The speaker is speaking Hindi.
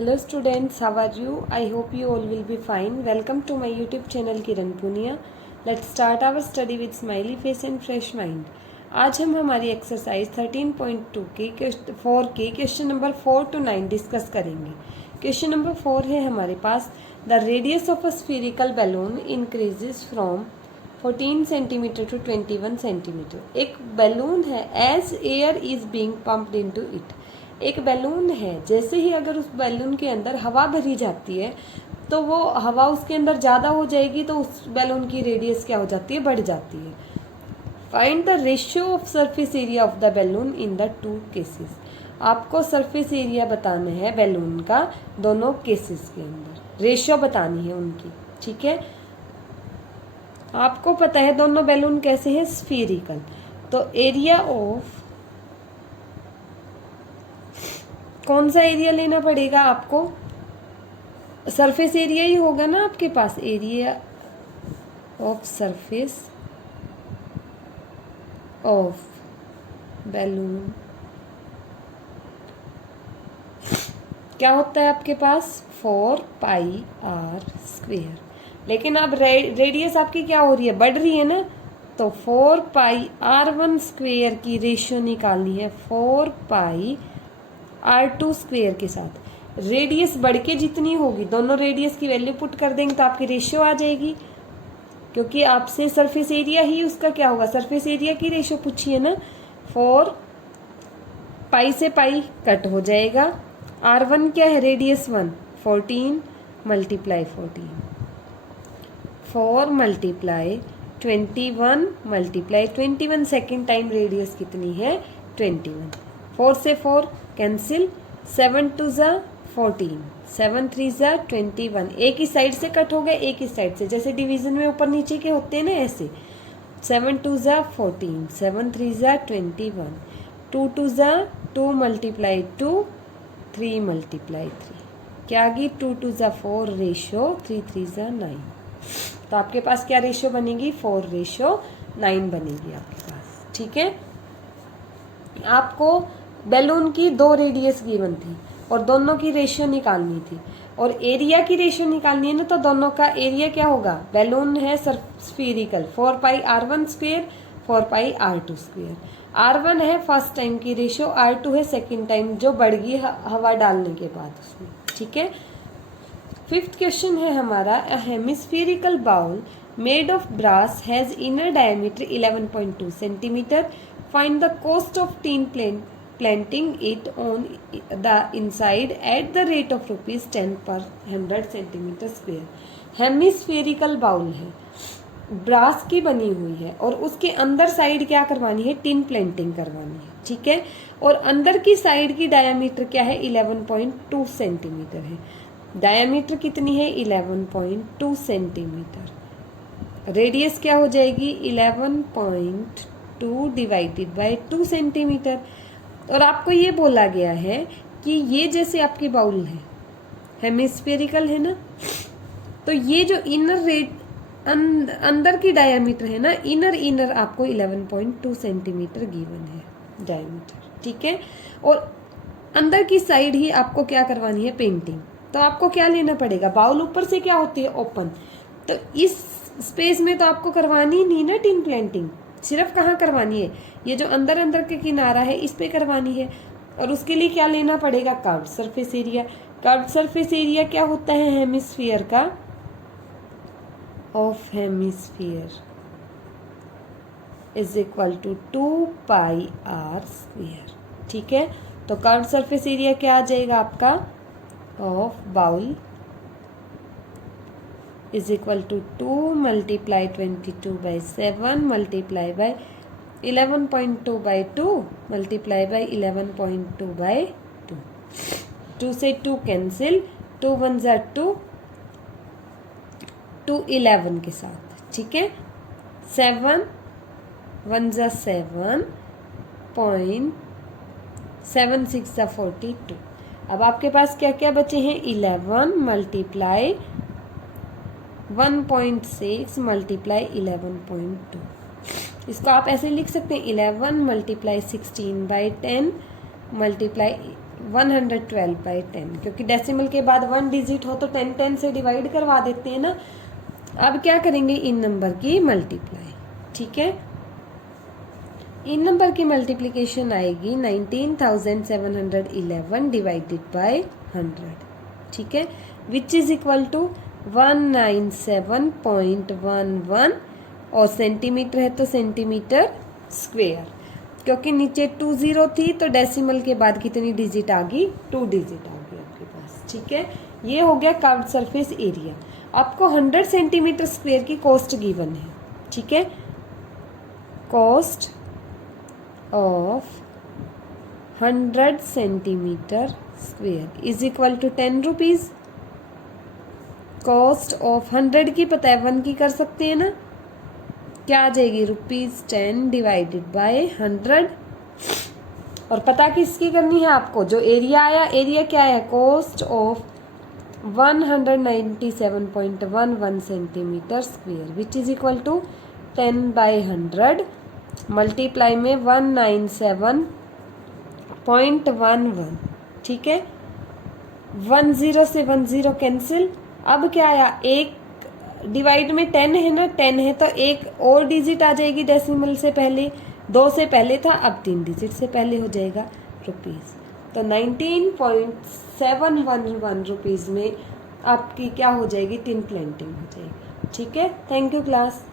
Hello students, how are you? I hope you all will be fine. Welcome to my YouTube channel Kiran Punia. Let's start our study with smiley face and fresh mind. आज हम हमारी एक्सरसाइज 13.2 के क्वेश्चन नंबर 4 to 9 डिस्कस करेंगे। क्वेश्चन नंबर 4 है हमारे पास, the radius of a spherical balloon increases from 14 centimetre to 21 centimetre. एक बैलून है, as air is being pumped into it. एक बैलून है, जैसे ही अगर उस बैलून के अंदर हवा भरी जाती है तो वो हवा उसके अंदर ज़्यादा हो जाएगी, तो उस बैलून की रेडियस क्या हो जाती है, बढ़ जाती है। Find the ratio of surface area of the balloon in the two cases. आपको सरफेस एरिया बताना है बैलून का दोनों केसेस के अंदर, रेशियो बतानी है उनकी। ठीक है, आपको पता है दोनों बैलून कैसे हैं, स्फीरिकल। तो एरिया ऑफ, कौन सा एरिया लेना पड़ेगा आपको, सरफेस एरिया ही होगा ना आपके पास, area of surface of balloon क्या होता है आपके पास, 4 पाई आर स्क्वेयर। लेकिन अब रेडियस आपकी क्या हो रही है, बढ़ रही है ना, तो 4 पाई R1 स्क्वेयर की रेशियो निकालनी है 4 पाई R2 स्क्वेयर के साथ। रेडियस बढ़ के जितनी होगी, दोनों रेडियस की वैल्यू पुट कर देंगे तो आपकी रेशियो आ जाएगी, क्योंकि आपसे सरफेस एरिया ही उसका क्या होगा, सरफेस एरिया की रेशियो पूछी है ना। 4 पाई से पाई कट हो जाएगा, R1 क्या है, radius 1, 14 multiply 14, 4 multiply 21 multiply 21, second time radius कितनी है, 21। 4 से 4 कैंसिल, 7 2 ज़ा 14, 7 3 ज़ा 21। एक ही साइड से कट हो गया, एक ही साइड से, जैसे डिवीजन में ऊपर नीचे के होते हैं ना, ऐसे। 7 2 ज़ा 14, 7 3 ज़ा 21, 2 2 ज़ा 2 मल्टीप्लाई 2, 3 मल्टीप्लाई 3, क्या आ गई, 2 2 ज़ा 4 रेशियो, 3 3 ज़ा 9। तो आपके पास क्या रेशियो बनेगी, 4:9 बनेगी आपके पास। ठीक है, आपको बैलून की 2 रेडियस गिवन थी और दोनों की रेशियो निकालनी थी, और एरिया की रेशियो निकालनी है ना, तो दोनों का एरिया क्या होगा, बैलून है स्फीरिकल, 4 पाई R1 स्क्वेयर 4 पाई R2 स्क्वेयर। R1 है फर्स्ट टाइम की रेशियो, R2 है सेकेंड टाइम जो बढ़ गई हवा डालने के बाद उसमें। ठीक है, 5th क्वेश्चन है हमारा, a hemispherical bowl made of brass has inner diameter 11.2 centimetre. Find the cost of tin planting it on the inside at the rate of ₹10 per 100 centimetre square. Hemispherical bowl है, ब्रास की बनी हुई है, और उसके अंदर साइड क्या करवानी है, टिन प्लेंटिंग करवानी है। ठीक है, और अंदर की साइड की डायामीटर क्या है, 11.2 सेंटीमीटर है। डायामीटर कितनी है, 11.2 सेंटीमीटर। रेडियस क्या हो जाएगी, 11.2 डिवाइडेड बाय 2 सेंटीमीटर। और आपको ये बोला गया है कि ये जैसे आपकी बाउल है, हेमिस्फेरिकल है ना, तो ये जो अंदर की डायामीटर है ना, इनर आपको 11.2 सेंटीमीटर गिवन है डायामीटर। ठीक है, और अंदर की साइड ही आपको क्या करवानी है, पेंटिंग। तो आपको क्या लेना पड़ेगा, बाउल ऊपर से क्या होती है, ओपन, तो इस स्पेस में तो आपको करवानी नहीं ना टिन प्लेंटिंग, सिर्फ कहाँ करवानी है, ये जो अंदर के किनारा है इस पे करवानी है। और उसके लिए क्या लेना पड़ेगा, curved surface area. Curved surface area क्या होता है, हेमिस्फीयर का, of hemisphere is equal to 2 pi R square. ठीक है, तो कर्व्ड सरफेस एरिया क्या आ जाएगा आपका, of bowl is equal to 2 multiply 22 by 7 multiply by 11.2 by 2 multiply by 11.2 by 2। 2 से 2 कैंसिल, 2 1 ज़ा 2, 2 11 के साथ। ठीक है, 7 1 ज़ा 7, 0.76 ज़ा 42। अब आपके पास क्या क्या बचे हैं, 11 मल्टीप्लाई 1.6 मल्टीप्लाई 11.2। इसको आप ऐसे लिख सकते हैं, 11 मल्टीप्लाई 16 बाई 10 मल्टीप्लाई 112/10, क्योंकि डेसिमल के बाद 1 डिजिट हो तो 10 से डिवाइड करवा देते हैं ना। अब क्या करेंगे, इन नंबर की मल्टीप्लाई, ठीक है। इन नंबर की मल्टीप्लिकेशन आएगी 19,711 डिवाइडेड बाय 100, ठीक है, विच इज इक्वल टू 197.11, और सेंटीमीटर है तो सेंटीमीटर स्क्वेयर। क्योंकि नीचे 20 थी तो डेसिमल के बाद कितनी डिजिट आ गई, 2 डिजिट आ गई आपके पास, ठीक है। ये हो गया कर्व्ड सरफेस एरिया। आपको 100 सेंटीमीटर स्क्वेयर की कॉस्ट गिवन है, ठीक है। Cost of 100 centimetre square is equal to 10 rupees. Cost of 100 की पता है, 1 की कर सकते हैं ना, क्या आ जाएगी, ₹10 डिवाइडेड बाय 100। और पता किसकी करनी है आपको, जो एरिया आया, एरिया क्या है, cost of 197.11 centimetre square which is equal to 10/100 multiply में 197.11, ठीक है। 10 से 10 कैंसिल। अब क्या आया, एक डिवाइड में 10 है ना, 10 है तो एक और डिजिट आ जाएगी डेसिमल से पहले, 2 से पहले था, अब 3 डिजिट से पहले हो जाएगा रुपीज़। तो 19.711 रुपीज़ में आपकी क्या हो जाएगी, टिन प्लेंटिंग हो जाएगी, ठीक है। Thank you class.